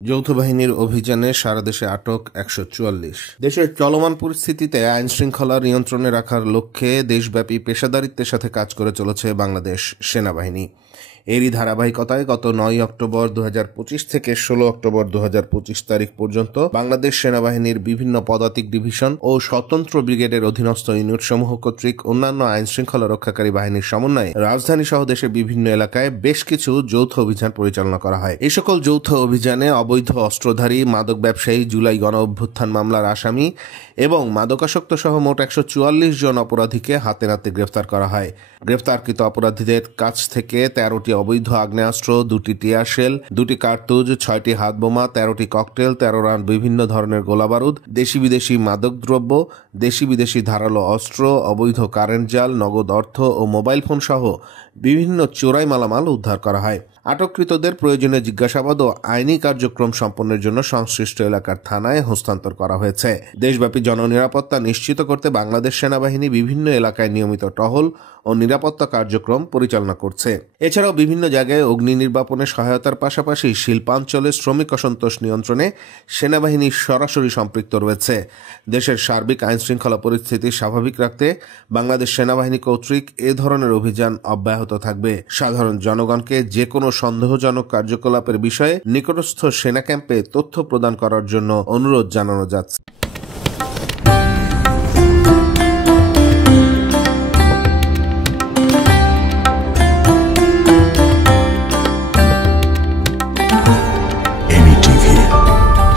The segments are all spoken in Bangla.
যৌথ বাহিনীর অভিযানে সারা দেশে আটক ১৪৪। দেশের চলমান পরিস্থিতিতে আইন শৃঙ্খলা নিয়ন্ত্রণে রাখার লক্ষ্যে দেশব্যাপী পেশাদারিত্বের সাথে কাজ করে চলেছে বাংলাদেশ সেনাবাহিনী। এরই ধারাবাহিকতায় গত ৯ অক্টোবর ২০২৫ থেকে ১৬ অক্টোবর ২০২৫ তারিখ পর্যন্ত বাংলাদেশ সেনাবাহিনীর বিভিন্ন পদাতিক ডিভিশন ও স্বতন্ত্র ব্রিগেডের অধীনস্থ ইউনিটসমূহ কর্তৃক অন্যান্য আইন শৃঙ্খলা রক্ষাকারী বাহিনীর সমন্বয়ে রাজধানী সহ দেশের বিভিন্ন এলাকায় বেশ কিছু যৌথ অভিযান পরিচালনা করা হয়। এই সকল যৌথ অভিযানে অবৈধ অস্ত্রধারী, মাদক ব্যবসায়ী, জুলাই গণ অভ্যুত্থান মামলার আসামি এবং মাদকাসক্ত সহ মোট ১৪৪ জন অপরাধীকে হাতে নাতে গ্রেফতার করা হয়। গ্রেফতারকৃত অপরাধীদের কাছ থেকে ১৩টি অবৈধ আগ্নেয়াস্ত্র, ২টি টিয়ারশেল, ২টি কার্তুজ, ৬টি হাতবোমা, ১৩টি ককটেল, ১৩ রাউন্ড বিভিন্ন ধরনের গোলাবারুদ, দেশি বিদেশি মাদকদ্রব্য, দেশি বিদেশি ধারালো অস্ত্র, অবৈধ কারেন্ট জাল, নগদ অর্থ ও মোবাইল ফোন সহ বিভিন্ন চোরাই মালামাল উদ্ধার করা হয়। আটককৃতদের প্রয়োজনীয় জিজ্ঞাসাবাদ ও আইনি কার্যক্রম সম্পন্নের জন্য সংশ্লিষ্ট এলাকার থানায় হস্তান্তর করা হয়েছে। দেশব্যাপী জননিরাপত্তা নিশ্চিত করতে বাংলাদেশ সেনাবাহিনী বিভিন্ন এলাকায় নিয়মিত টহল ও নিরাপত্তা কার্যক্রম পরিচালনা করছে। এছাড়াও বিভিন্ন জায়গায় অগ্নি নির্বাপনে সহায়তার পাশাপাশি শিল্পাঞ্চলে শ্রমিক অসন্তোষ নিয়ন্ত্রণে সেনাবাহিনী সরাসরি সম্পৃক্ত রয়েছে। দেশের সার্বিক আইন শৃঙ্খলা পরিস্থিতি স্বাভাবিক রাখতে বাংলাদেশ সেনাবাহিনী কর্তৃক এ ধরনের অভিযান অব্যাহত থাকবে। সাধারণ জনগণকে যে কোনো সন্দেহজনক কার্যকলাপের বিষয়ে নিকটস্থ সেনা ক্যাম্পে তথ্য প্রদান করার জন্য অনুরোধ জানানো যাচ্ছে।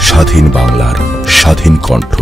স্বাধীন বাংলার স্বাধীন কণ্ঠ।